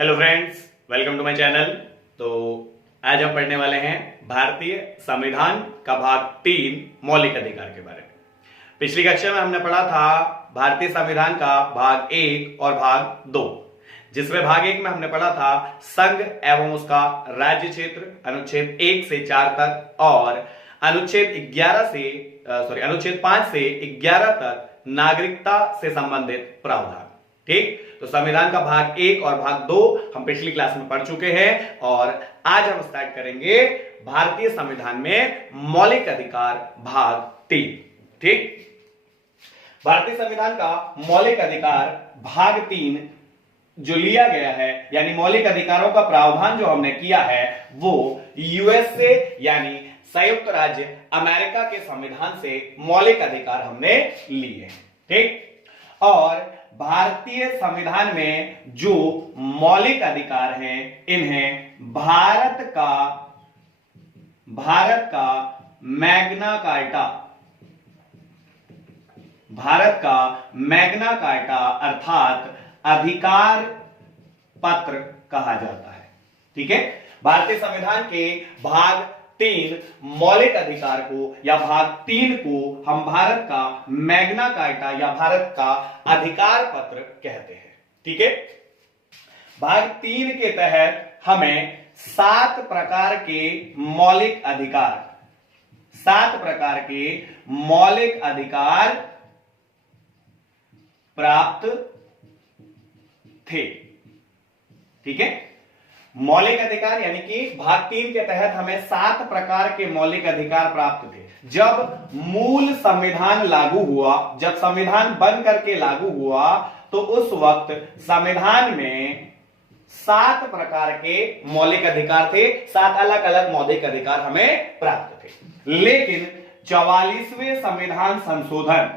Hello friends, welcome to my channel. तो आज हम पढ़ने वाले हैं भारतीय संविधान का भाग 3 मौलिक अधिकार के बारे में। पिछली कक्षा में हमने पढ़ा था भारतीय संविधान का भाग 1 और भाग 2, जिसमें भाग 1 में हमने पढ़ा था संघ एवं उसका राज्य क्षेत्र अनुच्छेद 1 से 4 तक और अनुच्छेद 5 से 11 तक नागरिकता से संबंधित प्रावधान। ठीक, तो संविधान का भाग 1 और भाग 2 हम पिछली क्लास में पढ़ चुके हैं और आज हम स्टार्ट करेंगे भारतीय संविधान में मौलिक अधिकार भाग 3। ठीक, भारतीय संविधान का मौलिक अधिकार भाग 3 जो लिया गया है, यानी मौलिक अधिकारों का प्रावधान जो हमने किया है वो यूएसए यानी संयुक्त राज्य अमेरिका के संविधान से मौलिक अधिकार हमने लिए हैं। ठीक, और भारतीय संविधान में जो मौलिक अधिकार हैं इन्हें भारत का मैग्ना कार्टा अर्थात अधिकार पत्र कहा जाता है। ठीक है, भारतीय संविधान के भाग 3 मौलिक अधिकार को या भाग 3 को हम भारत का मैग्ना कार्टा या भारत का अधिकार पत्र कहते हैं। ठीक है, भाग 3 के तहत हमें 7 प्रकार के मौलिक अधिकार प्राप्त थे। ठीक है, मौलिक अधिकार यानी कि भाग 3 के तहत हमें 7 प्रकार के मौलिक अधिकार प्राप्त थे। जब मूल संविधान लागू हुआ, जब संविधान बन करके लागू हुआ, तो उस वक्त संविधान में 7 प्रकार के मौलिक अधिकार थे। 7 अलग अलग मौलिक अधिकार हमें प्राप्त थे। लेकिन 44वें संविधान संशोधन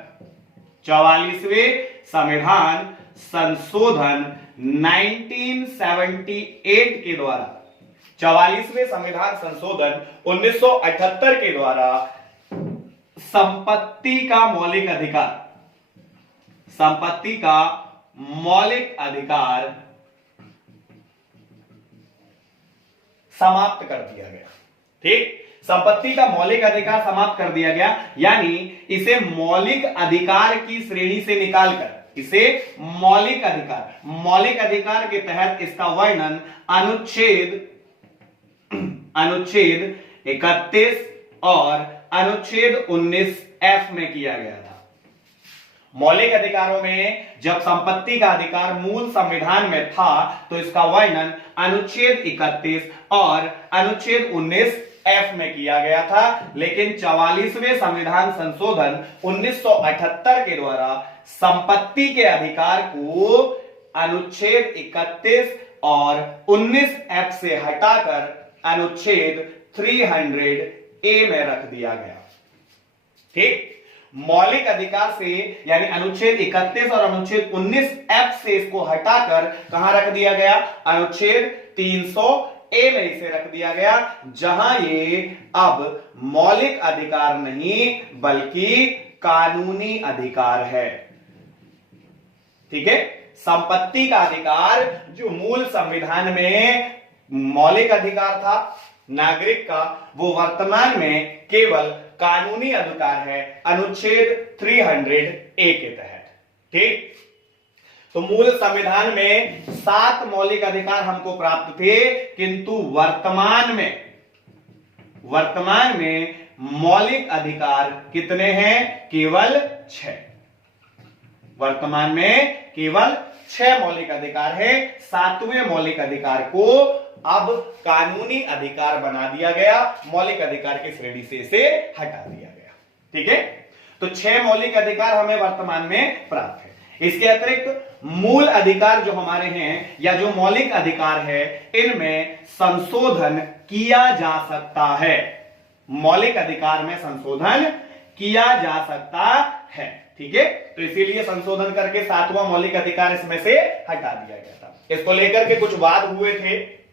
1978 के द्वारा 44वें संविधान संशोधन 1978 के द्वारा संपत्ति का मौलिक अधिकार समाप्त कर दिया गया। ठीक, संपत्ति का मौलिक अधिकार समाप्त कर दिया गया, यानी इसे मौलिक अधिकार की श्रेणी से निकालकर इसे मौलिक अधिकार के तहत इसका वर्णन अनुच्छेद 31 और अनुच्छेद 19F में किया गया था। मौलिक अधिकारों में जब संपत्ति का अधिकार मूल संविधान में था तो इसका वर्णन अनुच्छेद 31 और अनुच्छेद 19F में किया गया था। लेकिन 44वें संविधान संशोधन 1978 के द्वारा संपत्ति के अधिकार को अनुच्छेद 31 और 19F से हटाकर अनुच्छेद 300A में रख दिया गया। ठीक, मौलिक अधिकार से यानी अनुच्छेद 31 और अनुच्छेद 19F से इसको हटाकर कहां रख दिया गया? अनुच्छेद 300A में इसे रख दिया गया, जहां ये अब मौलिक अधिकार नहीं बल्कि कानूनी अधिकार है। ठीक है, संपत्ति का अधिकार जो मूल संविधान में मौलिक अधिकार था नागरिक का, वो वर्तमान में केवल कानूनी अधिकार है अनुच्छेद 300A के तहत। ठीक, तो मूल संविधान में 7 मौलिक अधिकार हमको प्राप्त थे, किंतु वर्तमान में मौलिक अधिकार कितने हैं? केवल 6। वर्तमान में केवल 6 मौलिक अधिकार है। 7वें मौलिक अधिकार को अब कानूनी अधिकार बना दिया गया, मौलिक अधिकार की श्रेणी से इसे हटा दिया गया। ठीक है, तो 6 मौलिक अधिकार हमें वर्तमान में प्राप्त है। इसके अतिरिक्त मूल अधिकार जो हमारे हैं या जो मौलिक अधिकार है, इनमें संशोधन किया जा सकता है। मौलिक अधिकार में संशोधन किया जा सकता है। ठीक है, तो इसीलिए संशोधन करके 7वां मौलिक अधिकार इसमें से हटा दिया गया था। इसको लेकर के कुछ वाद हुए थे,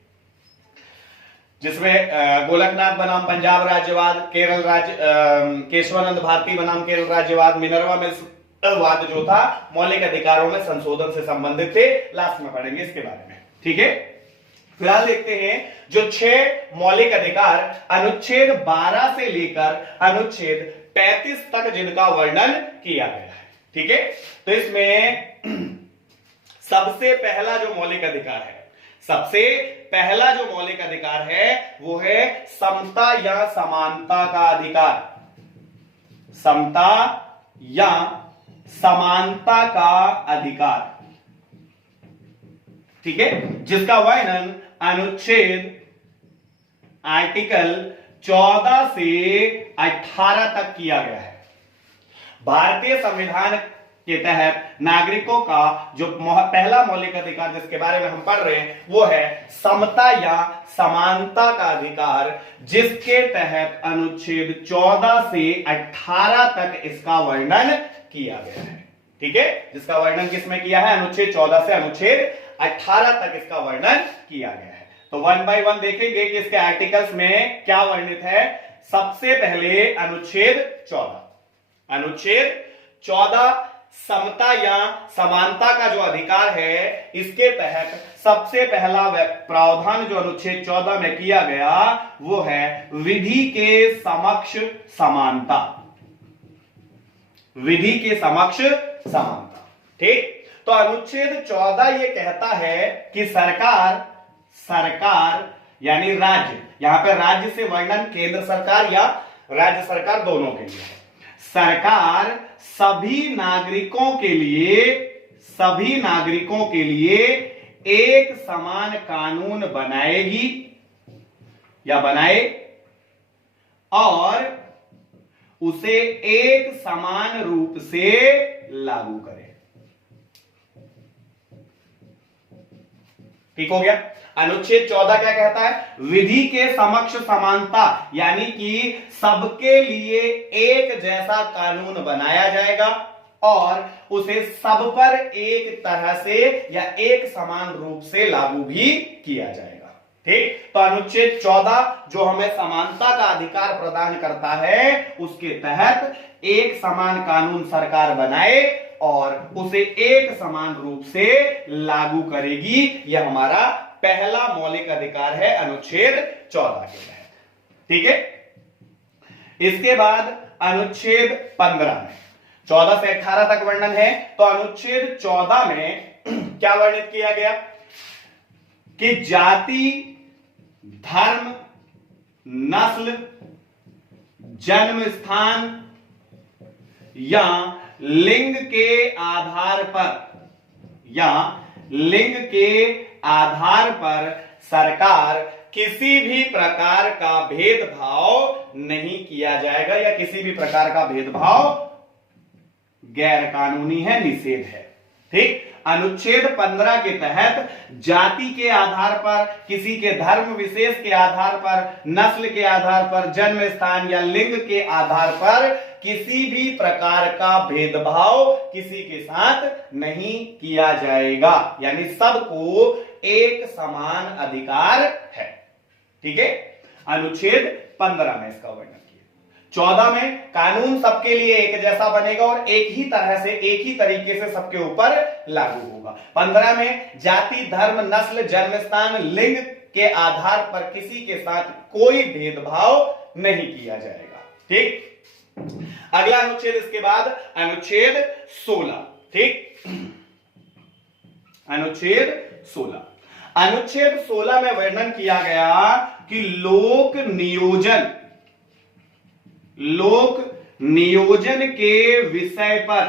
जिसमें गोलकनाथ बनाम पंजाब राज्यवाद, केशवानंद भारती बनाम केरल राज्यवाद, मिनर्वा मिल्स वाद जो था मौलिक अधिकारों में संशोधन से संबंधित थे। लास्ट में पढ़ेंगे इसके बारे में, ठीक है। फिलहाल देखते हैं जो 6 मौलिक अधिकार अनुच्छेद 12 से लेकर अनुच्छेद 35 तक जिनका वर्णन किया गया है, ठीक है। तो इसमें सबसे पहला जो मौलिक अधिकार है, सबसे पहला जो मौलिक अधिकार है वो है समता या समानता का अधिकार। समता या समानता का अधिकार, ठीक है, जिसका वर्णन अनुच्छेद आर्टिकल 14 से 18 तक किया गया है। भारतीय संविधान के तहत नागरिकों का जो पहला मौलिक अधिकार जिसके बारे में हम पढ़ रहे हैं वो है समता या समानता का अधिकार, जिसके तहत अनुच्छेद 14 से 18 तक इसका वर्णन किया गया है, ठीक है। जिसका वर्णन किसमें किया है? अनुच्छेद 14 से अनुच्छेद 18 तक इसका वर्णन किया गया है। तो 1 बाय 1 देखेंगे कि इसके आर्टिकल्स में क्या वर्णित है। सबसे पहले अनुच्छेद 14, अनुच्छेद 14 समता या समानता का जो अधिकार है, इसके तहत सबसे पहला प्रावधान जो अनुच्छेद 14 में किया गया वो है विधि के समक्ष समानता। विधि के समक्ष समानता, ठीक। तो अनुच्छेद 14 ये कहता है कि सरकार यानी राज्य, यहां पर राज्य से वर्णन केंद्र सरकार या राज्य सरकार दोनों के लिए है। सरकार सभी नागरिकों के लिए एक समान कानून बनाएगी या बनाए और उसे एक समान रूप से लागू करे। ठीक हो गया। अनुच्छेद 14 क्या कहता है? विधि के समक्ष समानता, यानी कि सबके लिए एक जैसा कानून बनाया जाएगा और उसे सब पर एक तरह से या एक समान रूप से लागू भी किया जाएगा। ठीक। तो अनुच्छेद 14 जो हमें समानता का अधिकार प्रदान करता है, उसके तहत एक समान कानून सरकार बनाए और उसे एक समान रूप से लागू करेगी। यह हमारा पहला मौलिक अधिकार है अनुच्छेद 14 के तहत। ठीक है। इसके बाद अनुच्छेद 15 में 14 से 18 तक वर्णन है। तो अनुच्छेद 14 में क्या वर्णित किया गया कि जाति, धर्म, नस्ल, जन्म स्थान या लिंग के आधार पर सरकार किसी भी प्रकार का भेदभाव नहीं किया जाएगा या किसी भी प्रकार का भेदभाव गैर कानूनी है, निषेध है। ठीक। अनुच्छेद 15 के तहत जाति के आधार पर, किसी के धर्म विशेष के आधार पर, नस्ल के आधार पर, जन्म स्थान या लिंग के आधार पर किसी भी प्रकार का भेदभाव किसी के साथ नहीं किया जाएगा, यानी सबको एक समान अधिकार है। ठीक है। अनुच्छेद 15 में इसका वर्णन किया। 14 में कानून सबके लिए एक जैसा बनेगा और एक ही तरह से, एक ही तरीके से सबके ऊपर लागू होगा। 15 में जाति, धर्म, नस्ल, जन्म स्थान, लिंग के आधार पर किसी के साथ कोई भेदभाव नहीं किया जाएगा। ठीक। अगला अनुच्छेद इसके बाद अनुच्छेद 16। ठीक। अनुच्छेद 16, अनुच्छेद 16 में वर्णन किया गया कि लोक नियोजन के विषय पर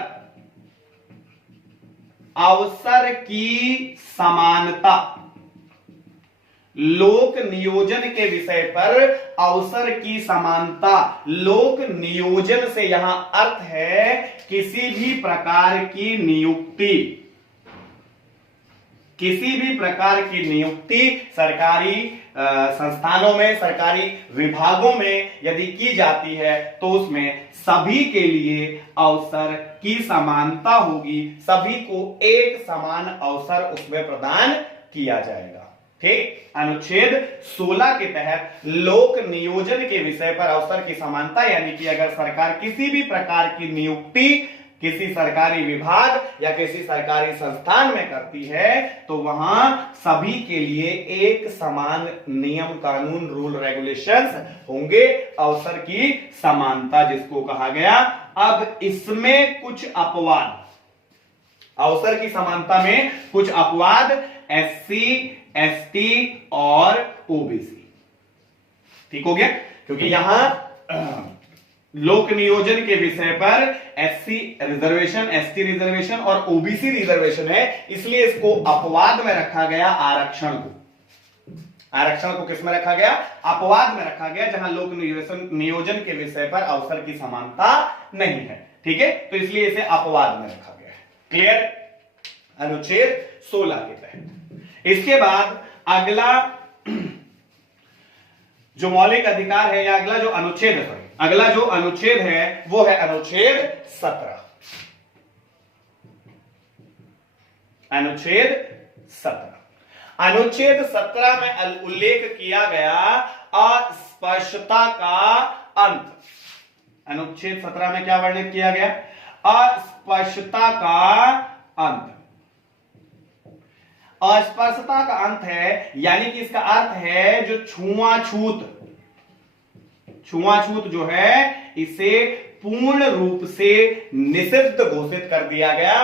अवसर की समानता, लोक नियोजन के विषय पर अवसर की समानता। लोक नियोजन से यहां अर्थ है किसी भी प्रकार की नियुक्ति, किसी भी प्रकार की नियुक्ति सरकारी संस्थानों में, सरकारी विभागों में यदि की जाती है तो उसमें सभी के लिए अवसर की समानता होगी, सभी को एक समान अवसर उसमें प्रदान किया जाएगा। ठीक। अनुच्छेद 16 के तहत लोक नियोजन के विषय पर अवसर की समानता, यानी कि अगर सरकार किसी भी प्रकार की नियुक्ति किसी सरकारी विभाग या किसी सरकारी संस्थान में करती है तो वहां सभी के लिए एक समान नियम कानून रूल रेगुलेशंस होंगे, अवसर की समानता जिसको कहा गया। अब इसमें कुछ अपवाद, अवसर की समानता में कुछ अपवाद एससी, एसटी और ओबीसी। ठीक हो गया, क्योंकि यहां लोक नियोजन के विषय पर एससी रिजर्वेशन, एसटी रिजर्वेशन और ओबीसी रिजर्वेशन है, इसलिए इसको अपवाद में रखा गया। आरक्षण को किस में रखा गया? अपवाद में रखा गया, जहां लोक नियोजन के विषय पर अवसर की समानता नहीं है। ठीक है, तो इसलिए इसे अपवाद में रखा गया है। क्लियर? अनुच्छेद 16 के तहत। इसके बाद अगला जो मौलिक अधिकार है या अगला जो अनुच्छेद है, अगला जो अनुच्छेद है वो है अनुच्छेद 17। अनुच्छेद 17, अनुच्छेद 17 में उल्लेख किया गया अस्पष्टता का अंत। अनुच्छेद 17 में क्या वर्णित किया गया? अस्पष्टता का अंत। अस्पष्टता का अंत है, यानी कि इसका अर्थ है जो छुआछूत जो है इसे पूर्ण रूप से निषिद्ध घोषित कर दिया गया,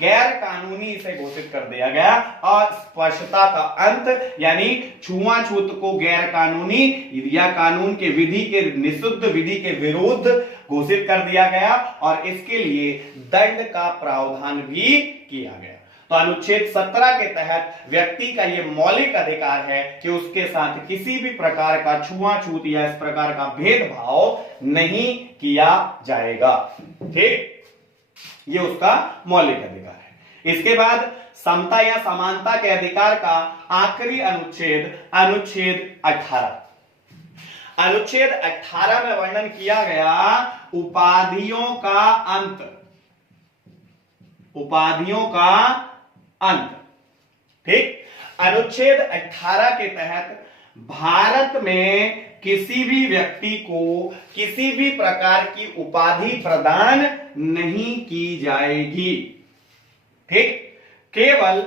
गैर कानूनी इसे घोषित कर दिया गया। अस्पष्टता का अंत यानी छुआछूत को गैर कानूनी या कानून के विधि के निषिद्ध विधि के विरुद्ध घोषित कर दिया गया और इसके लिए दंड का प्रावधान भी किया गया। तो अनुच्छेद 17 के तहत व्यक्ति का यह मौलिक अधिकार है कि उसके साथ किसी भी प्रकार का छुआछूत या इस प्रकार का भेदभाव नहीं किया जाएगा। ठीक, ये उसका मौलिक अधिकार है। इसके बाद समता या समानता के अधिकार का आखिरी अनुच्छेद, अनुच्छेद 18। अनुच्छेद 18 में वर्णन किया गया उपाधियों का अंत, उपाधियों का अंत। ठीक, अनुच्छेद 18 के तहत भारत में किसी भी व्यक्ति को किसी भी प्रकार की उपाधि प्रदान नहीं की जाएगी। ठीक, केवल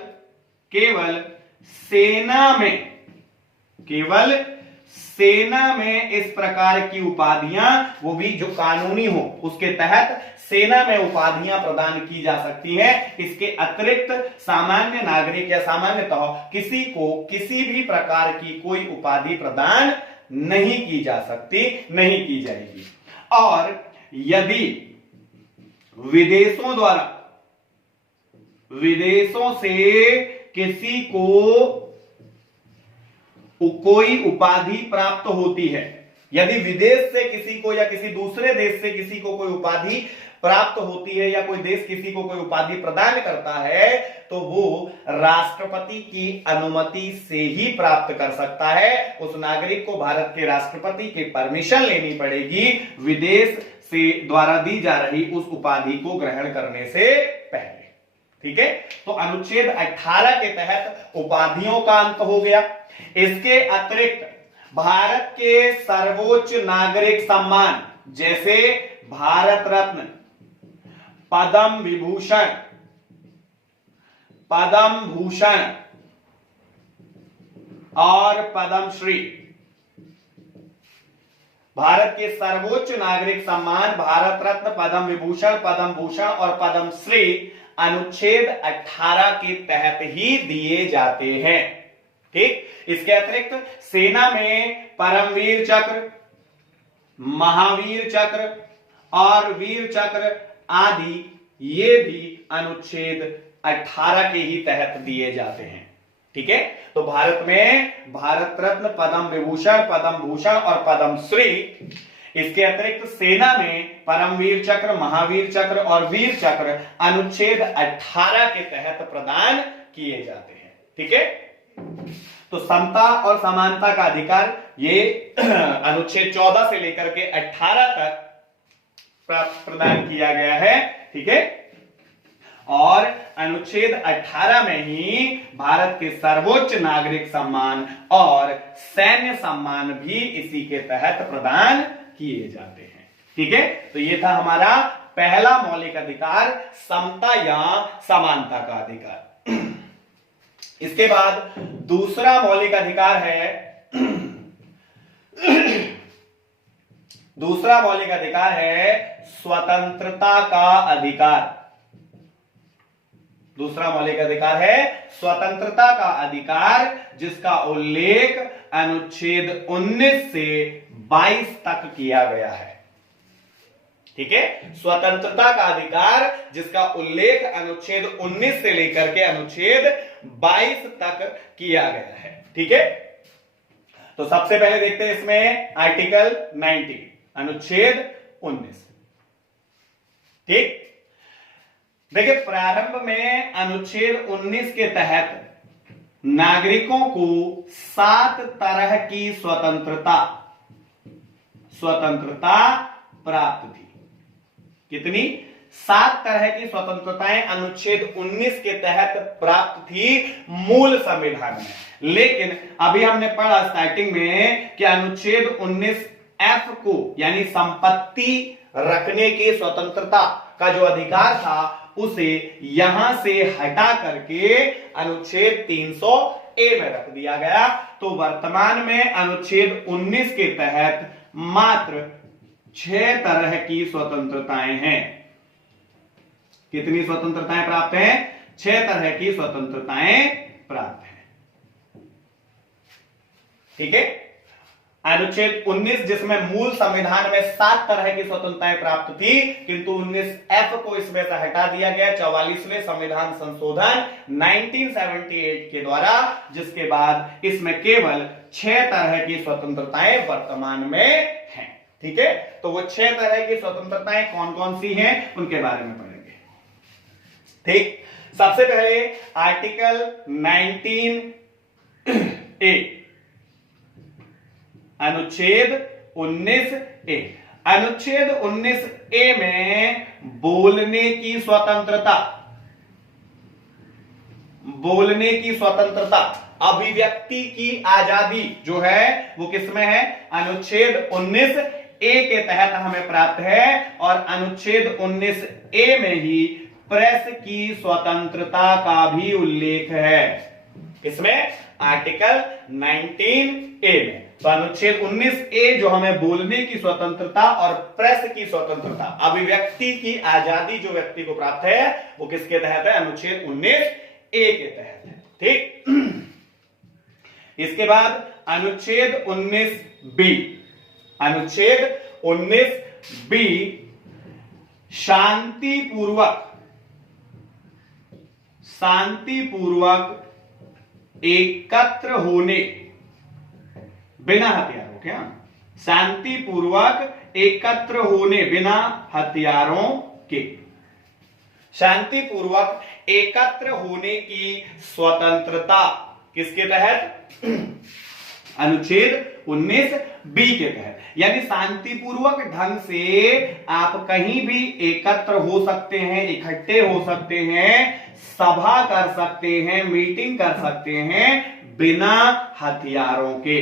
सेना में इस प्रकार की उपाधियां, वो भी जो कानूनी हो उसके तहत सेना में उपाधियां प्रदान की जा सकती हैं। इसके अतिरिक्त सामान्य नागरिक या सामान्यतः किसी को किसी भी प्रकार की कोई उपाधि प्रदान नहीं की जा सकती, नहीं की जाएगी। और यदि विदेशों से किसी को कोई उपाधि प्राप्त होती है, यदि विदेश से किसी को या किसी दूसरे देश से किसी को कोई उपाधि प्राप्त होती है या कोई देश किसी को कोई उपाधि प्रदान करता है तो वो राष्ट्रपति की अनुमति से ही प्राप्त कर सकता है। उस नागरिक को भारत के राष्ट्रपति की परमिशन लेनी पड़ेगी विदेश से द्वारा दी जा रही उस उपाधि को ग्रहण करने से पहले। ठीक है, तो अनुच्छेद 18 के तहत उपाधियों का अंत हो गया। इसके अतिरिक्त भारत के सर्वोच्च नागरिक सम्मान जैसे भारत रत्न, पद्म विभूषण, पद्म भूषण और पद्मश्री, भारत के सर्वोच्च नागरिक सम्मान भारत रत्न, पद्म विभूषण, पद्म भूषण और पद्मश्री अनुच्छेद 18 के तहत ही दिए जाते हैं। ठीक, इसके अतिरिक्त सेना में परमवीर चक्र, महावीर चक्र और वीर चक्र आदि ये भी अनुच्छेद 18 के ही तहत दिए जाते हैं। ठीक है, तो भारत में भारत रत्न, पद्म विभूषण, पद्म भूषण और पद्मश्री, इसके अतिरिक्त सेना में परमवीर चक्र, महावीर चक्र और वीर चक्र अनुच्छेद 18 के तहत प्रदान किए जाते हैं। ठीक है, तो समता और समानता का अधिकार ये अनुच्छेद 14 से लेकर के 18 तक प्रदान किया गया है। ठीक है, और अनुच्छेद 18 में ही भारत के सर्वोच्च नागरिक सम्मान और सैन्य सम्मान भी इसी के तहत प्रदान किए जाते हैं। ठीक है, तो ये था हमारा पहला मौलिक अधिकार समता या समानता का अधिकार। इसके बाद दूसरा मौलिक अधिकार है दूसरा मौलिक अधिकार है स्वतंत्रता का अधिकार। दूसरा मौलिक अधिकार है स्वतंत्रता का अधिकार, जिसका उल्लेख अनुच्छेद 19 से 22 तक किया गया है। ठीक है, स्वतंत्रता का अधिकार जिसका उल्लेख अनुच्छेद 19 से लेकर के अनुच्छेद 22 तक किया गया है। ठीक है, तो सबसे पहले देखते हैं इसमें आर्टिकल 19 अनुच्छेद 19। ठीक, देखिए प्रारंभ में अनुच्छेद 19 के तहत नागरिकों को 7 तरह की स्वतंत्रता प्राप्त थी। कितनी? 7 तरह की स्वतंत्रताएं अनुच्छेद 19 के तहत प्राप्त थी मूल संविधान में। लेकिन अभी हमने पढ़ा स्टार्टिंग में कि अनुच्छेद 19F को यानी संपत्ति रखने की स्वतंत्रता का जो अधिकार था उसे यहां से हटा करके अनुच्छेद 300A में रख दिया गया। तो वर्तमान में अनुच्छेद 19 के तहत मात्र 6 तरह की स्वतंत्रताएं हैं। कितनी स्वतंत्रताएं प्राप्त हैं? 6 तरह की स्वतंत्रताएं प्राप्त हैं। ठीक है, अनुच्छेद 19 जिसमें मूल संविधान में 7 तरह की स्वतंत्रताएं प्राप्त थी, किंतु 19F को इसमें से हटा दिया गया 44वें संविधान संशोधन 1978 के द्वारा, जिसके बाद इसमें केवल 6 तरह की स्वतंत्रताएं वर्तमान में हैं। ठीक है, तो वो 6 तरह की स्वतंत्रताएं कौन कौन सी हैं उनके बारे में पढ़ेंगे। ठीक, सबसे पहले आर्टिकल 19A अनुच्छेद 19A। अनुच्छेद 19A में बोलने की स्वतंत्रता, अभिव्यक्ति की आजादी जो है वो किसमें है? अनुच्छेद 19A के तहत हमें प्राप्त है। और अनुच्छेद 19A में ही प्रेस की स्वतंत्रता का भी उल्लेख है। इसमें आर्टिकल 19A में तो अनुच्छेद 19A जो हमें बोलने की स्वतंत्रता और प्रेस की स्वतंत्रता, अभिव्यक्ति की आजादी जो व्यक्ति को प्राप्त है वो किसके तहत है? अनुच्छेद 19A के तहत है। ठीक, इसके बाद अनुच्छेद 19B। अनुच्छेद 19B शांतिपूर्वक एकत्र होने बिना हथियारों के, शांतिपूर्वक एकत्र होने बिना हथियारों के, शांतिपूर्वक एकत्र होने की स्वतंत्रता किसके तहत? अनुच्छेद 19B के तहत। यानी शांतिपूर्वक ढंग से आप कहीं भी एकत्र हो सकते हैं, इकट्ठे हो सकते हैं, सभा कर सकते हैं, मीटिंग कर सकते हैं बिना हथियारों के।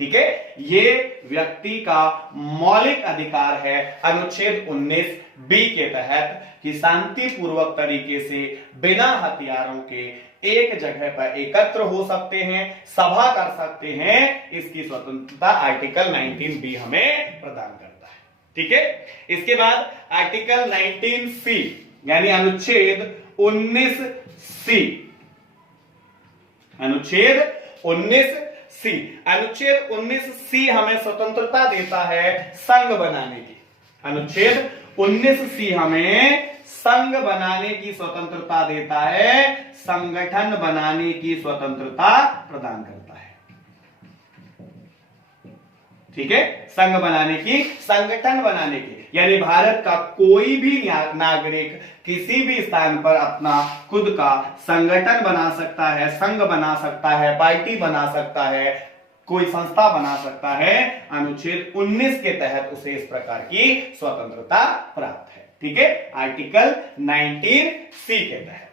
ठीक है, ये व्यक्ति का मौलिक अधिकार है अनुच्छेद 19B के तहत कि शांतिपूर्वक तरीके से बिना हथियारों के एक जगह पर एकत्र हो सकते हैं, सभा कर सकते हैं। इसकी स्वतंत्रता आर्टिकल 19B हमें प्रदान करता है। ठीक है, इसके बाद आर्टिकल 19C यानी अनुच्छेद 19C। अनुच्छेद 19C, अनुच्छेद 19C हमें स्वतंत्रता देता है संघ बनाने की। अनुच्छेद 19C हमें संघ बनाने की स्वतंत्रता देता है, संगठन बनाने की स्वतंत्रता प्रदान करता है। ठीक है, संघ बनाने की, संगठन बनाने की, यानी भारत का कोई भी नागरिक किसी भी स्थान पर अपना खुद का संगठन बना सकता है, संघ बना सकता है, पार्टी बना सकता है, कोई संस्था बना सकता है। अनुच्छेद 19 के तहत उसे इस प्रकार की स्वतंत्रता प्राप्त है। ठीक है, आर्टिकल 19C के तहत।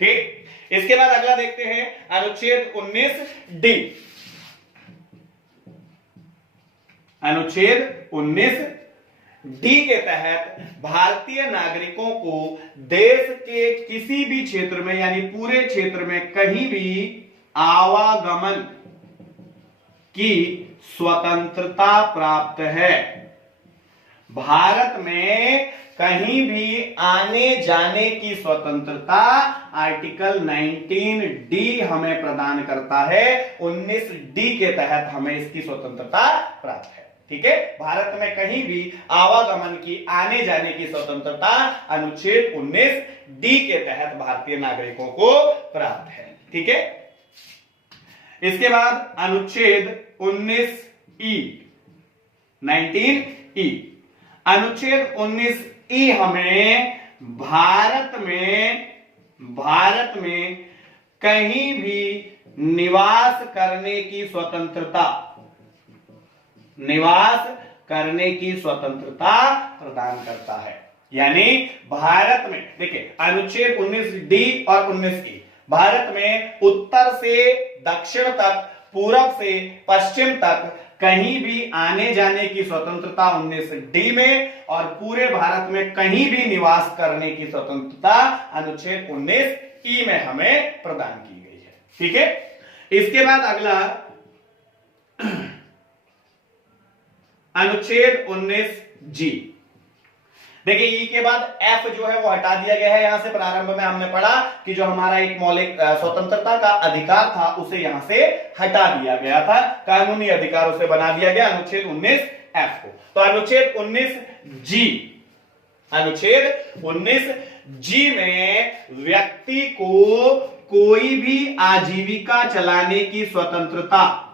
ठीक, इसके बाद अगला देखते हैं अनुच्छेद 19D। अनुच्छेद डी के तहत भारतीय नागरिकों को देश के किसी भी क्षेत्र में यानी पूरे क्षेत्र में कहीं भी आवागमन की स्वतंत्रता प्राप्त है। भारत में कहीं भी आने जाने की स्वतंत्रता आर्टिकल 19 डी हमें प्रदान करता है। 19 डी के तहत हमें इसकी स्वतंत्रता प्राप्त है। ठीक है, भारत में कहीं भी आवागमन की आने जाने की स्वतंत्रता अनुच्छेद 19 डी के तहत भारतीय नागरिकों को प्राप्त है। ठीक है, इसके बाद अनुच्छेद 19 ई 19 ई अनुच्छेद 19 ई हमें भारत में कहीं भी निवास करने की स्वतंत्रता प्रदान करता है। यानी भारत में देखिए अनुच्छेद 19 डी और 19 ई भारत में उत्तर से दक्षिण तक, पूरब से पश्चिम तक कहीं भी आने जाने की स्वतंत्रता 19 डी में और पूरे भारत में कहीं भी निवास करने की स्वतंत्रता अनुच्छेद 19 ई में हमें प्रदान की गई है। ठीक है, इसके बाद अगला अनुच्छेद 19 जी। देखिए ई के बाद एफ जो है वो हटा दिया गया है। यहां से प्रारंभ में हमने पढ़ा कि जो हमारा एक मौलिक स्वतंत्रता का अधिकार था उसे यहां से हटा दिया गया था, कानूनी अधिकार उसे बना दिया गया अनुच्छेद 19 एफ को। तो अनुच्छेद 19 जी में व्यक्ति को कोई भी आजीविका चलाने की स्वतंत्रता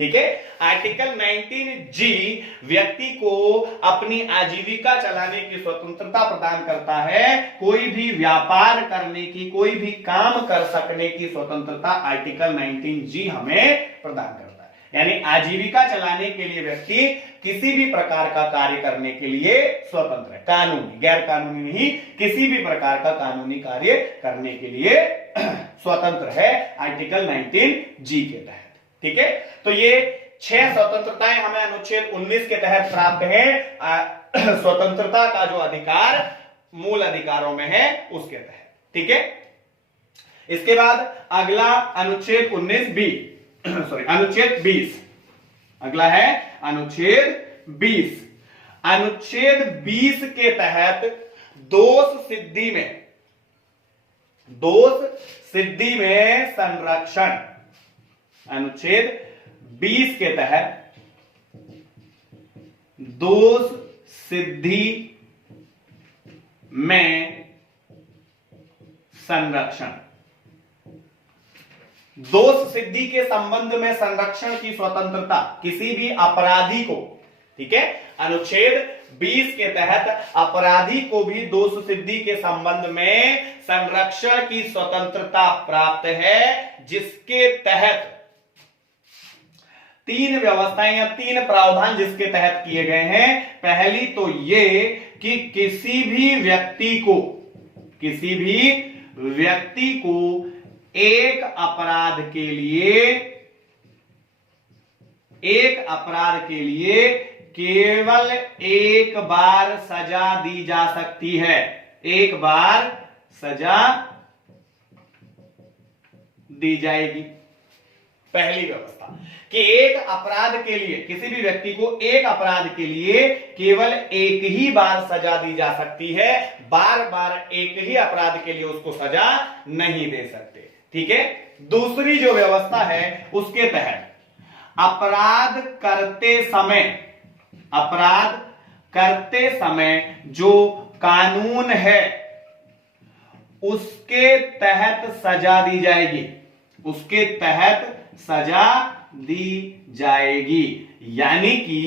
ठीक है, आर्टिकल 19 जी व्यक्ति को अपनी आजीविका चलाने की स्वतंत्रता प्रदान करता है। कोई भी व्यापार करने की, कोई भी काम कर सकने की स्वतंत्रता आर्टिकल 19 जी हमें प्रदान करता है। यानी आजीविका चलाने के लिए व्यक्ति किसी भी प्रकार का कार्य करने के लिए स्वतंत्र है, कानूनी, गैर कानूनी नहीं, किसी भी प्रकार का कानूनी कार्य करने के लिए स्वतंत्र है आर्टिकल 19 जी के तहत। ठीक है, तो ये 6 स्वतंत्रताएं हमें अनुच्छेद 19 के तहत प्राप्त है। स्वतंत्रता का जो अधिकार मूल अधिकारों में है उसके तहत। ठीक है, इसके बाद अगला अनुच्छेद 19 बी अनुच्छेद 20। अगला है अनुच्छेद 20। अनुच्छेद 20 के तहत दोष सिद्धि में संरक्षण। अनुच्छेद 20 के तहत दोष सिद्धि में संरक्षण। दोष सिद्धि के संबंध में संरक्षण की स्वतंत्रता किसी भी अपराधी को, ठीक है, अनुच्छेद 20 के तहत अपराधी को भी दोष सिद्धि के संबंध में संरक्षण की स्वतंत्रता प्राप्त है, जिसके तहत 3 व्यवस्थाएं या 3 प्रावधान जिसके तहत किए गए हैं। पहली तो ये कि किसी भी व्यक्ति को एक अपराध के लिए केवल एक बार सजा दी जा सकती है। एक बार सजा दी जाएगी। पहली व्यवस्था कि एक अपराध के लिए, किसी भी व्यक्ति को एक अपराध के लिए केवल एक ही बार सजा दी जा सकती है, बार बार एक ही अपराध के लिए उसको सजा नहीं दे सकते। ठीक है, दूसरी जो व्यवस्था है उसके तहत अपराध करते समय जो कानून है उसके तहत सजा दी जाएगी। यानी कि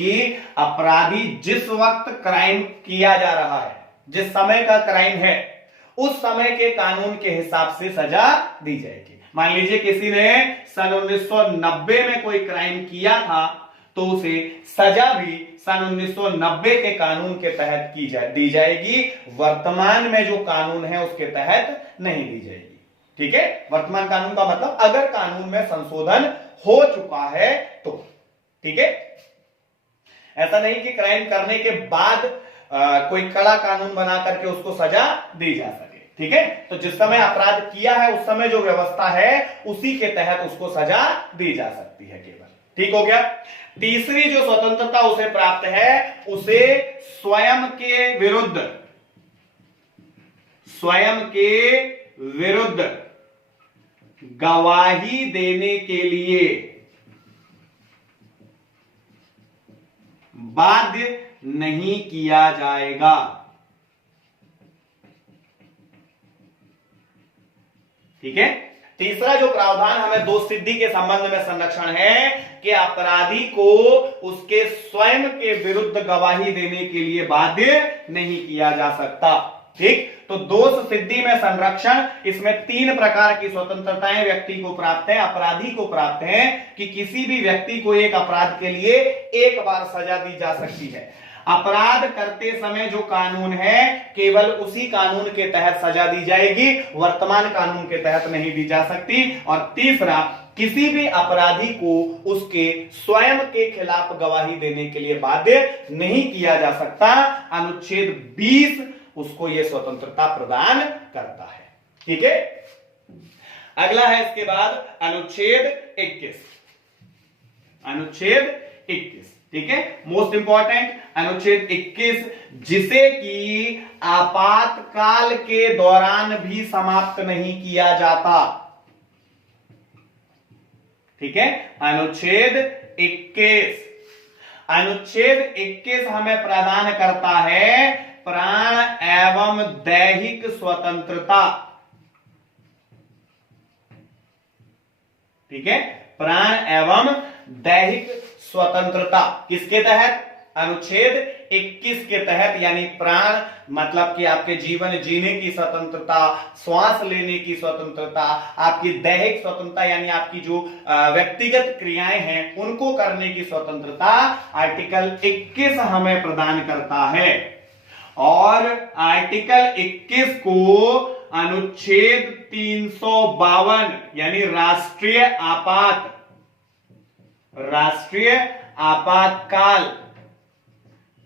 अपराधी जिस वक्त क्राइम किया जा रहा है, जिस समय का क्राइम है, उस समय के कानून के हिसाब से सजा दी जाएगी। मान लीजिए किसी ने सन 1990 में कोई क्राइम किया था तो उसे सजा भी सन 1990 के कानून के तहत दी जाएगी, वर्तमान में जो कानून है उसके तहत नहीं दी जाएगी। ठीक है, वर्तमान कानून का मतलब अगर कानून में संशोधन हो चुका है तो, ठीक है। ऐसा नहीं कि क्राइम करने के बाद कोई कड़ा कानून बना करके उसको सजा दी जा सके, ठीक है। तो जिस समय अपराध किया है उस समय जो व्यवस्था है उसी के तहत उसको सजा दी जा सकती है केवल, ठीक हो गया। तीसरी जो स्वतंत्रता उसे प्राप्त है उसे स्वयं के विरुद्ध गवाही देने के लिए बाध्य नहीं किया जाएगा, ठीक है। तीसरा जो प्रावधान हमें दोष सिद्धि के संबंध में संरक्षण है कि अपराधी को उसके स्वयं के विरुद्ध गवाही देने के लिए बाध्य नहीं किया जा सकता, ठीक। तो दोष सिद्धि में संरक्षण, इसमें 3 प्रकार की स्वतंत्रताएं व्यक्ति को प्राप्त है, अपराधी को प्राप्त है कि किसी भी व्यक्ति को एक अपराध के लिए एक बार सजा दी जा सकती है। अपराध करते समय जो कानून है केवल उसी कानून के तहत सजा दी जाएगी, वर्तमान कानून के तहत नहीं दी जा सकती। और तीसरा, किसी भी अपराधी को उसके स्वयं के खिलाफ गवाही देने के लिए बाध्य नहीं किया जा सकता। अनुच्छेद 20 उसको यह स्वतंत्रता प्रदान करता है, ठीक है। अगला है इसके बाद अनुच्छेद 21, ठीक है, मोस्ट इंपॉर्टेंट अनुच्छेद 21, जिसे कि आपातकाल के दौरान भी समाप्त नहीं किया जाता, ठीक है। अनुच्छेद 21 हमें प्रदान करता है प्राण एवं दैहिक स्वतंत्रता, ठीक है, प्राण एवं दैहिक स्वतंत्रता किसके तहत? अनुच्छेद 21 के तहत, यानी प्राण मतलब कि आपके जीवन जीने की स्वतंत्रता, श्वास लेने की स्वतंत्रता, आपकी दैहिक स्वतंत्रता यानी आपकी जो व्यक्तिगत क्रियाएं हैं उनको करने की स्वतंत्रता आर्टिकल 21 हमें प्रदान करता है। और आर्टिकल 21 को अनुच्छेद 352 यानी राष्ट्रीय आपातकाल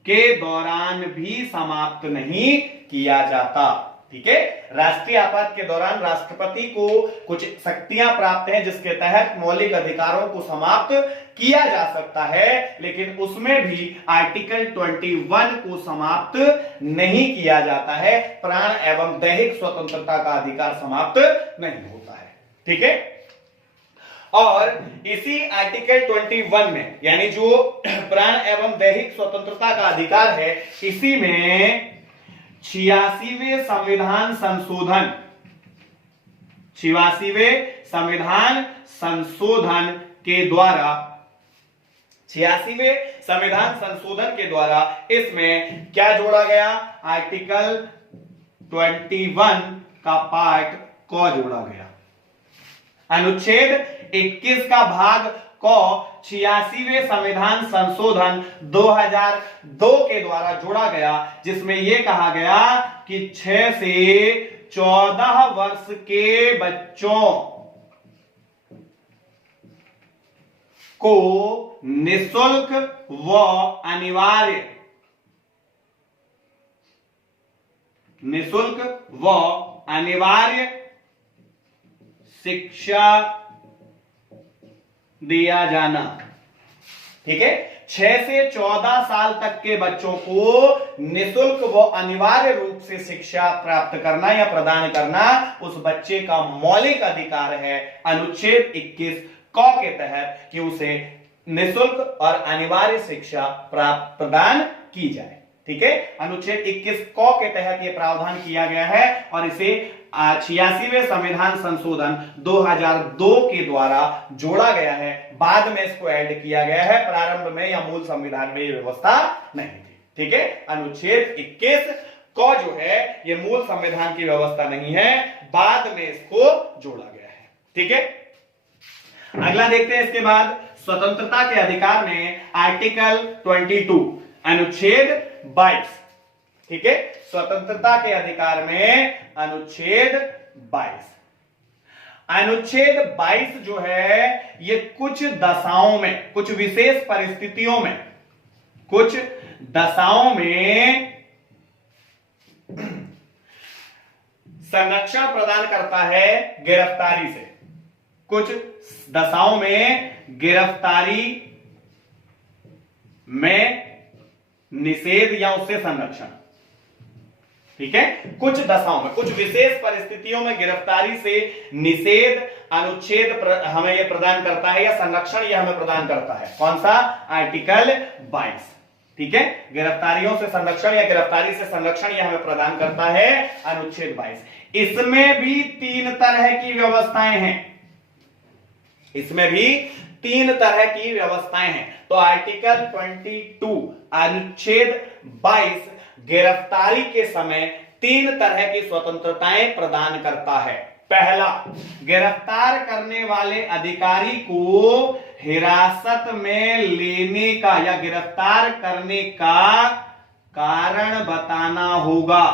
के दौरान भी समाप्त नहीं किया जाता, ठीक है। राष्ट्रीय आपात के दौरान राष्ट्रपति को कुछ शक्तियां प्राप्त हैं जिसके तहत मौलिक अधिकारों को समाप्त किया जा सकता है, लेकिन उसमें भी आर्टिकल 21 को समाप्त नहीं किया जाता है। प्राण एवं दैहिक स्वतंत्रता का अधिकार समाप्त नहीं होता है, ठीक है। और इसी आर्टिकल 21 में यानी जो प्राण एवं दैहिक स्वतंत्रता का अधिकार है, इसी में 86वें संविधान संशोधन के द्वारा 86वें संविधान संशोधन के द्वारा इसमें क्या जोड़ा गया? आर्टिकल 21 का पार्ट क जोड़ा गया। अनुच्छेद 21 का भाग को 86वें संविधान संशोधन 2002 के द्वारा जोड़ा गया, जिसमें यह कहा गया कि 6 से 14 वर्ष के बच्चों को निःशुल्क व अनिवार्य शिक्षा दिया जाना, ठीक है। 6 से 14 साल तक के बच्चों को निःशुल्क व अनिवार्य रूप से शिक्षा प्राप्त करना या प्रदान करना उस बच्चे का मौलिक अधिकार है अनुच्छेद 21 क के तहत, कि उसे निःशुल्क और अनिवार्य शिक्षा प्रदान की जाए, ठीक है। अनुच्छेद 21 क के तहत यह प्रावधान किया गया है और इसे 86वें संविधान संशोधन 2002 के द्वारा जोड़ा गया है। बाद में इसको ऐड किया गया है, प्रारंभ में या मूल संविधान में यह व्यवस्था नहीं थी, ठीक है। अनुच्छेद 21 क जो है यह मूल संविधान की व्यवस्था नहीं है, बाद में इसको जोड़ा गया है, ठीक है। अगला देखते हैं इसके बाद स्वतंत्रता के अधिकार में आर्टिकल 22 अनुच्छेद 22, ठीक है। स्वतंत्रता के अधिकार में अनुच्छेद 22 अनुच्छेद 22 जो है ये कुछ दशाओं में, कुछ विशेष परिस्थितियों में, कुछ दशाओं में संरक्षण प्रदान करता है गिरफ्तारी से। कुछ दशाओं में गिरफ्तारी में निषेध या उससे संरक्षण, ठीक है। कुछ दशाओं में, कुछ विशेष परिस्थितियों में गिरफ्तारी से निषेध अनुच्छेद हमें यह प्रदान करता है, या संरक्षण यह हमें प्रदान करता है। कौन सा? आर्टिकल 22, ठीक है। गिरफ्तारियों से संरक्षण या गिरफ्तारी से संरक्षण यह हमें प्रदान करता है अनुच्छेद 22। इसमें भी 3 तरह की व्यवस्थाएं हैं, इसमें भी 3 तरह की व्यवस्थाएं हैं। तो आर्टिकल 22 अनुच्छेद 22 गिरफ्तारी के समय 3 तरह की स्वतंत्रताएं प्रदान करता है। पहला, गिरफ्तार करने वाले अधिकारी को हिरासत में लेने का या गिरफ्तार करने का कारण बताना होगा।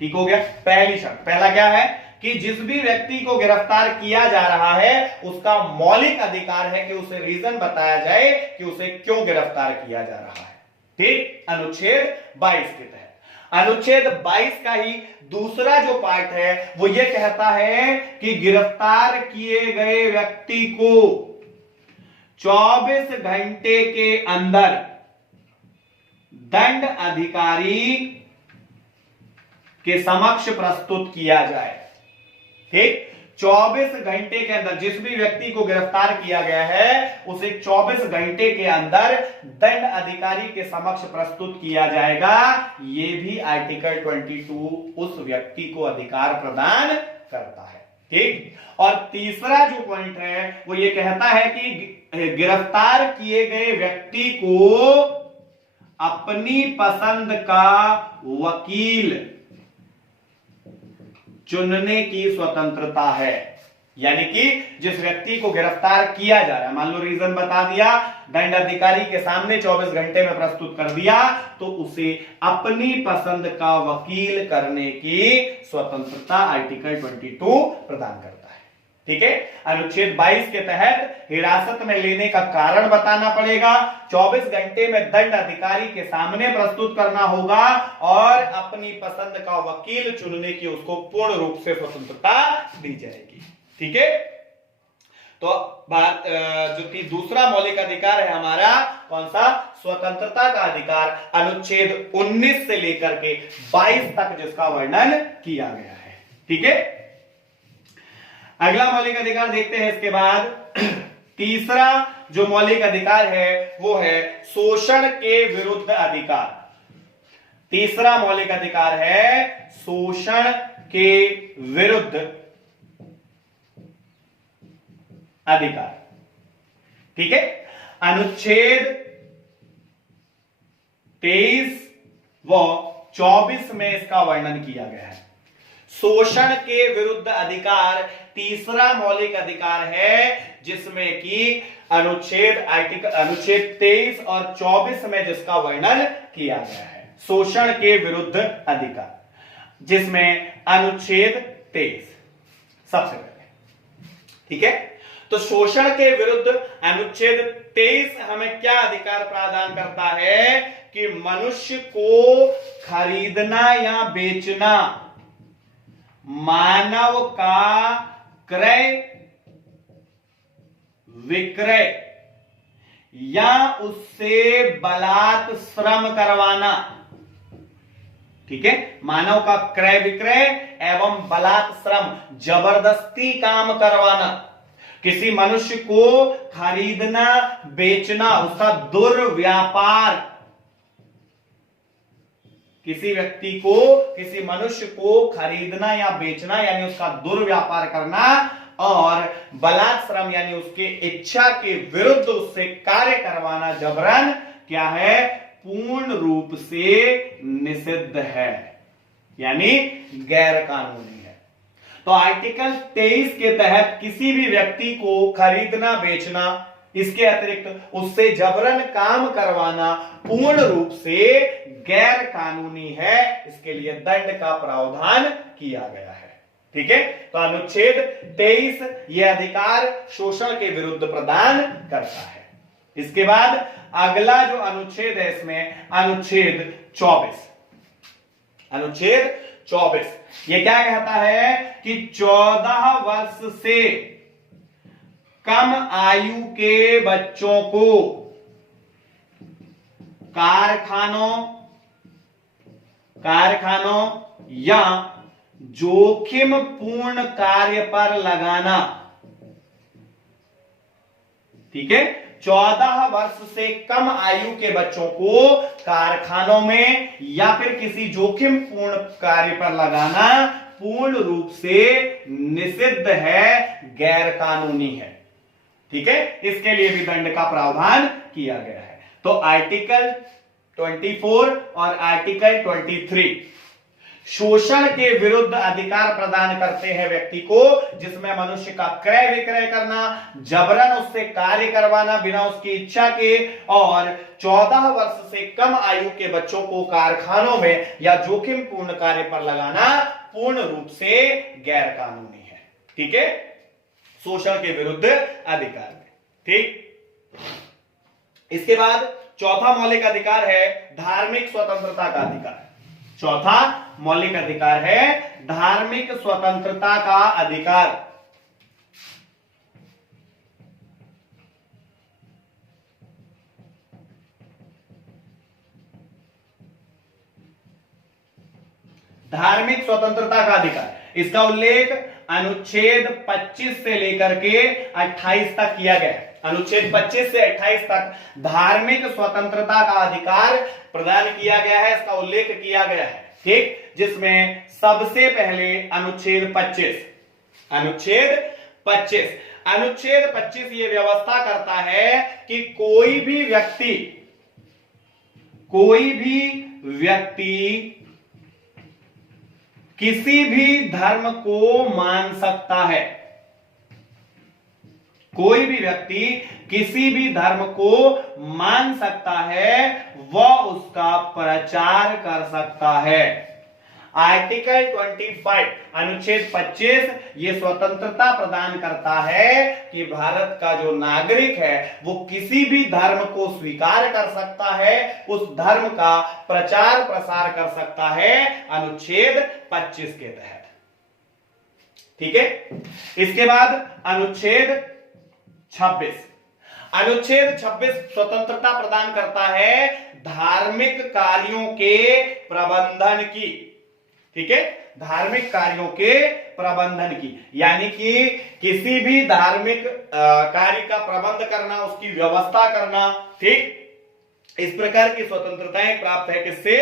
ठीक हो गया। पहली शर्त, पहला क्या है कि जिस भी व्यक्ति को गिरफ्तार किया जा रहा है उसका मौलिक अधिकार है कि उसे रीजन बताया जाए कि उसे क्यों गिरफ्तार किया जा रहा है। ठीक, अनुच्छेद 22 के तहत। अनुच्छेद 22 का ही दूसरा जो पार्ट है वो ये कहता है कि गिरफ्तार किए गए व्यक्ति को 24 घंटे के अंदर दंड अधिकारी के समक्ष प्रस्तुत किया जाए। ठीक, 24 घंटे के अंदर जिस भी व्यक्ति को गिरफ्तार किया गया है उसे 24 घंटे के अंदर दंड अधिकारी के समक्ष प्रस्तुत किया जाएगा। यह भी आर्टिकल 22 उस व्यक्ति को अधिकार प्रदान करता है। ठीक, और तीसरा जो पॉइंट है वो ये कहता है कि गिरफ्तार किए गए व्यक्ति को अपनी पसंद का वकील चुनने की स्वतंत्रता है। यानी कि जिस व्यक्ति को गिरफ्तार किया जा रहा है, मान लो रीजन बता दिया, दंड अधिकारी के सामने 24 घंटे में प्रस्तुत कर दिया, तो उसे अपनी पसंद का वकील करने की स्वतंत्रता आर्टिकल 22 प्रदान करता है। ठीक है। अनुच्छेद 22 के तहत हिरासत में लेने का कारण बताना पड़ेगा, 24 घंटे में दंड अधिकारी के सामने प्रस्तुत करना होगा और अपनी पसंद का वकील चुनने की उसको पूर्ण रूप से स्वतंत्रता दी जाएगी। ठीक है। तो बात जो कि दूसरा मौलिक अधिकार है हमारा, कौन सा? स्वतंत्रता का अधिकार, अनुच्छेद 19 से लेकर के 22 तक जिसका वर्णन किया गया है। ठीक है। अगला मौलिक अधिकार देखते हैं। इसके बाद तीसरा जो मौलिक अधिकार है वो है शोषण के विरुद्ध अधिकार। तीसरा मौलिक अधिकार है शोषण के विरुद्ध अधिकार। ठीक है। अनुच्छेद 23 व 24 में इसका वर्णन किया गया है। शोषण के विरुद्ध अधिकार तीसरा मौलिक अधिकार है जिसमें कि अनुच्छेद 23 और 24 में जिसका वर्णन किया गया है। शोषण के विरुद्ध अधिकार जिसमें अनुच्छेद 23 सबसे पहले। ठीक है। तो शोषण के विरुद्ध अनुच्छेद 23 हमें क्या अधिकार प्रदान करता है कि मनुष्य को खरीदना या बेचना, मानव का क्रय विक्रय या उससे बलात् श्रम करवाना। ठीक है। मानव का क्रय विक्रय एवं बलात् श्रम, जबरदस्ती काम करवाना, किसी मनुष्य को खरीदना बेचना, उसका दुर्व्यापार, किसी व्यक्ति को, किसी मनुष्य को खरीदना या बेचना यानी उसका दुर्व्यापार करना, और बलात् श्रम यानी उसके इच्छा के विरुद्ध उससे कार्य करवाना जबरन क्या है? पूर्ण रूप से निषिद्ध है, यानी गैर कानूनी है। तो आर्टिकल 23 के तहत किसी भी व्यक्ति को खरीदना बेचना, इसके अतिरिक्त उससे जबरन काम करवाना पूर्ण रूप से गैर कानूनी है। इसके लिए दंड का प्रावधान किया गया है। ठीक है, तो अनुच्छेद 23 यह अधिकार शोषण के विरुद्ध प्रदान करता है। इसके बाद अगला जो अनुच्छेद है इसमें अनुच्छेद 24। अनुच्छेद 24 ये क्या कहता है कि 14 वर्ष से कम आयु के बच्चों को कारखानों या जोखिम पूर्ण कार्य पर लगाना। ठीक है, 14 वर्ष से कम आयु के बच्चों को कारखानों में या फिर किसी जोखिम पूर्ण कार्य पर लगाना पूर्ण रूप से निषिद्ध है, गैर कानूनी है। ठीक है, इसके लिए भी दंड का प्रावधान किया गया है। तो आर्टिकल 24 और आर्टिकल 23 शोषण के विरुद्ध अधिकार प्रदान करते हैं व्यक्ति को, जिसमें मनुष्य का क्रय विक्रय करना, जबरन उससे कार्य करवाना बिना उसकी इच्छा के, और 14 वर्ष से कम आयु के बच्चों को कारखानों में या जोखिम पूर्ण कार्य पर लगाना पूर्ण रूप से गैर कानूनी है। ठीक है, शोषण के विरुद्ध अधिकार में। ठीक, इसके बाद चौथा मौलिक अधिकार है धार्मिक स्वतंत्रता का अधिकार। चौथा मौलिक अधिकार है धार्मिक स्वतंत्रता का अधिकार। धार्मिक स्वतंत्रता का अधिकार, इसका उल्लेख अनुच्छेद 25 से लेकर के 28 तक किया गया है। अनुच्छेद 25 से 28 तक धार्मिक स्वतंत्रता का अधिकार प्रदान किया गया है, इसका उल्लेख किया गया है। ठीक, जिसमें सबसे पहले अनुच्छेद 25 ये व्यवस्था करता है कि कोई भी व्यक्ति किसी भी धर्म को मान सकता है। कोई भी व्यक्ति किसी भी धर्म को मान सकता है, वह उसका प्रचार कर सकता है। आर्टिकल 25 अनुच्छेद 25 ये स्वतंत्रता प्रदान करता है कि भारत का जो नागरिक है वो किसी भी धर्म को स्वीकार कर सकता है, उस धर्म का प्रचार प्रसार कर सकता है अनुच्छेद 25 के तहत। ठीक है, इसके बाद अनुच्छेद 26 स्वतंत्रता प्रदान करता है धार्मिक कार्यों के प्रबंधन की। ठीक है, धार्मिक कार्यों के प्रबंधन की, यानी कि किसी भी धार्मिक कार्य का प्रबंध करना, उसकी व्यवस्था करना। ठीक, इस प्रकार की स्वतंत्रताएं प्राप्त है किससे?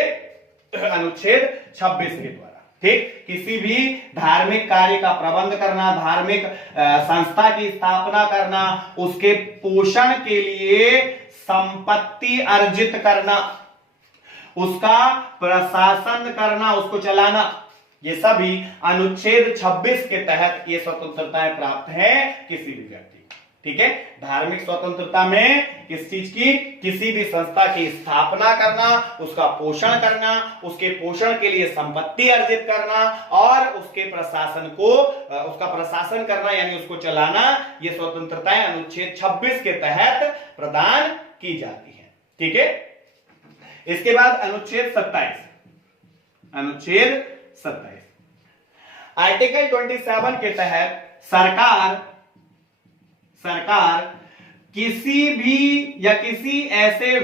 अनुच्छेद 26 के द्वारा। ठीक, किसी भी धार्मिक कार्य का प्रबंध करना, धार्मिक संस्था की स्थापना करना, उसके पोषण के लिए संपत्ति अर्जित करना, उसका प्रशासन करना, उसको चलाना, ये सभी अनुच्छेद 26 के तहत ये स्वतंत्रताएं प्राप्त हैं किसी भी व्यक्ति। ठीक है, धार्मिक स्वतंत्रता में किस चीज की? किसी भी संस्था की स्थापना करना, उसका पोषण करना, उसके पोषण के लिए संपत्ति अर्जित करना और उसके प्रशासन को उसका प्रशासन करना यानी उसको चलाना, ये स्वतंत्रताएं अनुच्छेद 26 के तहत प्रदान की जाती है। ठीक है, इसके बाद अनुच्छेद 27 आर्टिकल 27 के तहत सरकार किसी भी या किसी ऐसे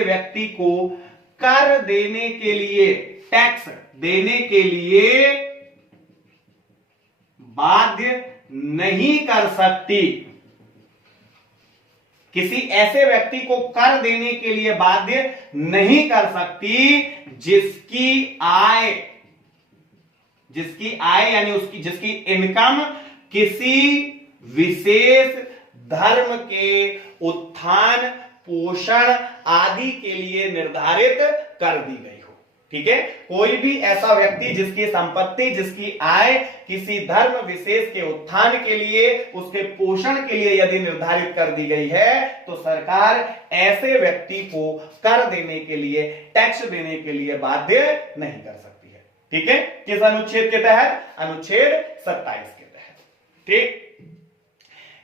व्यक्ति को कर देने के लिए, टैक्स देने के लिए बाध्य नहीं कर सकती। किसी ऐसे व्यक्ति को कर देने के लिए बाध्य नहीं कर सकती जिसकी आय यानी जिसकी इनकम किसी विशेष धर्म के उत्थान, पोषण आदि के लिए निर्धारित कर दी गई हो। ठीक है, कोई भी ऐसा व्यक्ति जिसकी संपत्ति, जिसकी आय किसी धर्म विशेष के उत्थान के लिए, उसके पोषण के लिए यदि निर्धारित कर दी गई है तो सरकार ऐसे व्यक्ति को कर देने के लिए, टैक्स देने के लिए बाध्य नहीं कर सकती है। ठीक है, किस अनुच्छेद के तहत? अनुच्छेद 27 के तहत। ठीक,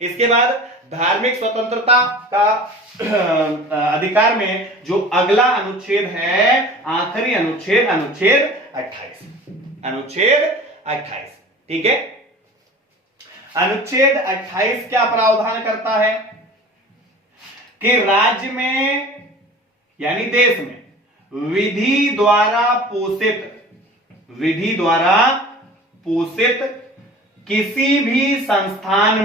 इसके बाद धार्मिक स्वतंत्रता का अधिकार में जो अगला अनुच्छेद है, आखिरी अनुच्छेद, अनुच्छेद 28, अनुच्छेद 28। ठीक है, अनुच्छेद 28 क्या प्रावधान करता है कि राज्य में यानी देश में विधि द्वारा पोषित किसी भी संस्थान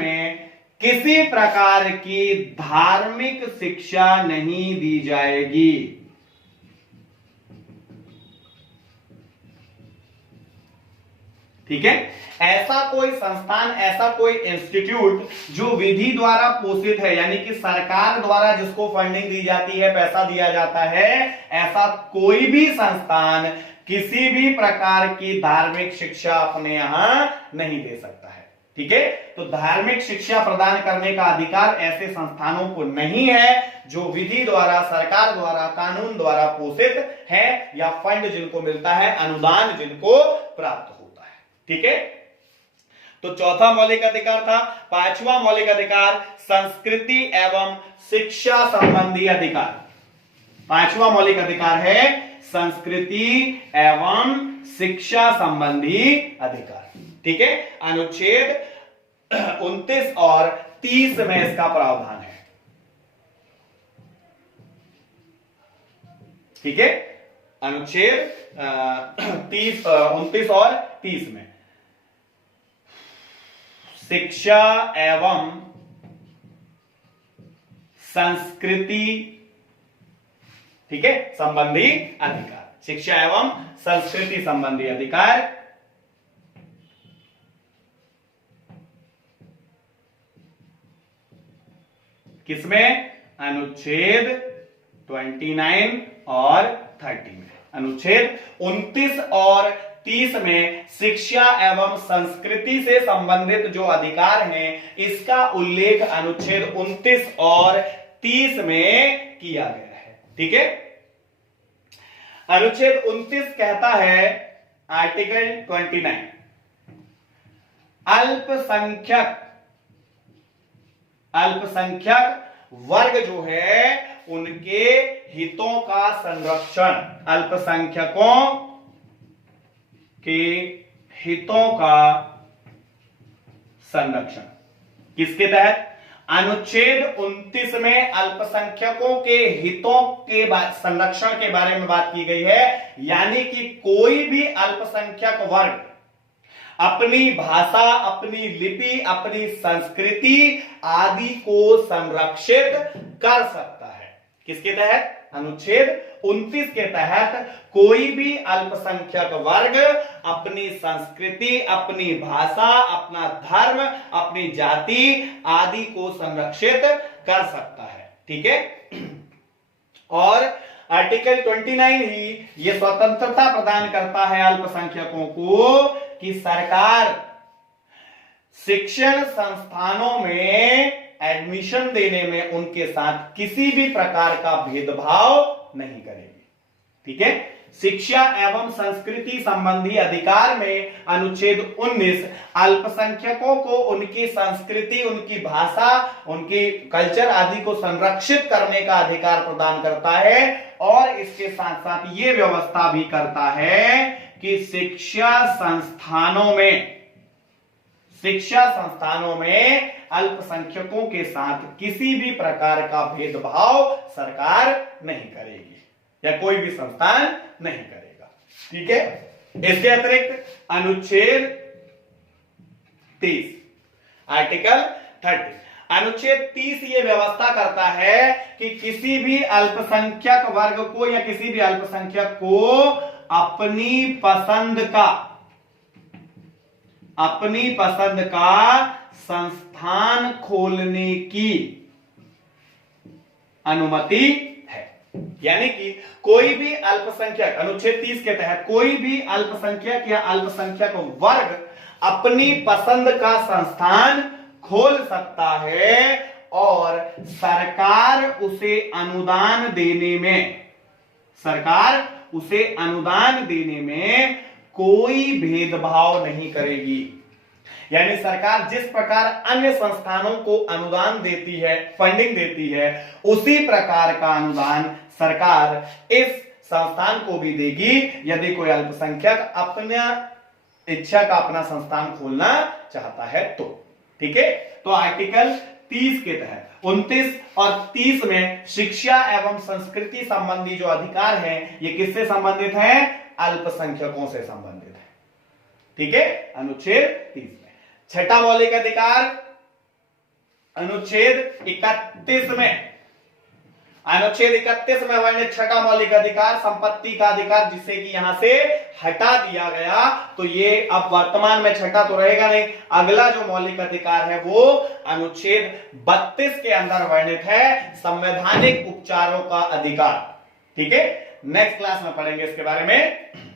में किसी प्रकार की धार्मिक शिक्षा नहीं दी जाएगी। ठीक है, ऐसा कोई संस्थान, ऐसा कोई इंस्टीट्यूट जो विधि द्वारा पोषित है, यानी कि सरकार द्वारा जिसको फंडिंग दी जाती है, पैसा दिया जाता है, ऐसा कोई भी संस्थान किसी भी प्रकार की धार्मिक शिक्षा अपने यहां नहीं दे सकता है। ठीक है, तो धार्मिक शिक्षा प्रदान करने का अधिकार ऐसे संस्थानों को नहीं है जो विधि द्वारा, सरकार द्वारा, कानून द्वारा पोषित है या फंड जिनको मिलता है, अनुदान जिनको प्राप्त होता है। ठीक है, तो चौथा मौलिक अधिकार था। पांचवा मौलिक अधिकार संस्कृति एवं शिक्षा संबंधी अधिकार। पांचवा मौलिक अधिकार है संस्कृति एवं शिक्षा संबंधी अधिकार। ठीक है, अनुच्छेद 29 और 30 में इसका प्रावधान है। ठीक है, अनुच्छेद 29 और 30 में शिक्षा एवं संस्कृति, ठीक है, संबंधी अधिकार, शिक्षा एवं संस्कृति संबंधी अधिकार किसमें? अनुच्छेद 29 और 30 में। अनुच्छेद 29 और 30 में शिक्षा एवं संस्कृति से संबंधित जो अधिकार हैं, इसका उल्लेख अनुच्छेद 29 और 30 में किया गया है। ठीक है, अनुच्छेद 29 कहता है, आर्टिकल 29, अल्पसंख्यक वर्ग जो है उनके हितों का संरक्षण, अल्पसंख्यकों के हितों का संरक्षण किसके तहत? अनुच्छेद 29 में अल्पसंख्यकों के हितों के संरक्षण के बारे में बात की गई है, यानी कि कोई भी अल्पसंख्यक वर्ग अपनी भाषा, अपनी लिपि, अपनी संस्कृति आदि को संरक्षित कर सकता है। किसके तहत? अनुच्छेद 29 के तहत कोई भी अल्पसंख्यक वर्ग अपनी संस्कृति, अपनी भाषा, अपना धर्म, अपनी जाति आदि को संरक्षित कर सकता है। ठीक है, और आर्टिकल 29 ही ये स्वतंत्रता प्रदान करता है अल्पसंख्यकों को कि सरकार शिक्षण संस्थानों में एडमिशन देने में उनके साथ किसी भी प्रकार का भेदभाव नहीं करेगी। ठीक है, शिक्षा एवं संस्कृति संबंधी अधिकार में अनुच्छेद 19 अल्पसंख्यकों को उनकी संस्कृति, उनकी भाषा, उनकी कल्चर आदि को संरक्षित करने का अधिकार प्रदान करता है, और इसके साथ साथ ये व्यवस्था भी करता है कि शिक्षा संस्थानों में अल्पसंख्यकों के साथ किसी भी प्रकार का भेदभाव सरकार नहीं करेगी या कोई भी संस्थान नहीं करेगा। ठीक है, इसके अतिरिक्त अनुच्छेद 30 आर्टिकल 30, अनुच्छेद 30 ये व्यवस्था करता है कि किसी भी अल्पसंख्यक वर्ग को या किसी भी अल्पसंख्यक को अपनी पसंद का संस्थान खोलने की अनुमति है। यानी कि कोई भी अल्पसंख्यक, अनुच्छेद 30 के तहत कोई भी अल्पसंख्यक या अल्पसंख्यक वर्ग अपनी पसंद का संस्थान खोल सकता है और सरकार उसे अनुदान देने में सरकार उसे अनुदान देने में कोई भेदभाव नहीं करेगी। यानी सरकार जिस प्रकार अन्य संस्थानों को अनुदान देती है, फंडिंग देती है, उसी प्रकार का अनुदान सरकार इस संस्थान को भी देगी यदि कोई अल्पसंख्यक अपना इच्छा का अपना संस्थान खोलना चाहता है तो। ठीक है, तो आर्टिकल 30 के तहत 29 और 30 में शिक्षा एवं संस्कृति संबंधी जो अधिकार हैं ये किससे संबंधित हैं? अल्पसंख्यकों से संबंधित है। ठीक है, अनुच्छेद 30 में। छठा मौलिक अधिकार अनुच्छेद 31 में, अनुच्छेद 31 में वर्णित छठा मौलिक अधिकार संपत्ति का अधिकार, जिसे कि यहां से हटा दिया गया, तो ये अब वर्तमान में छठा तो रहेगा नहीं। अगला जो मौलिक अधिकार है वो अनुच्छेद 32 के अंदर वर्णित है, संवैधानिक उपचारों का अधिकार। ठीक है, नेक्स्ट क्लास में पढ़ेंगे इसके बारे में।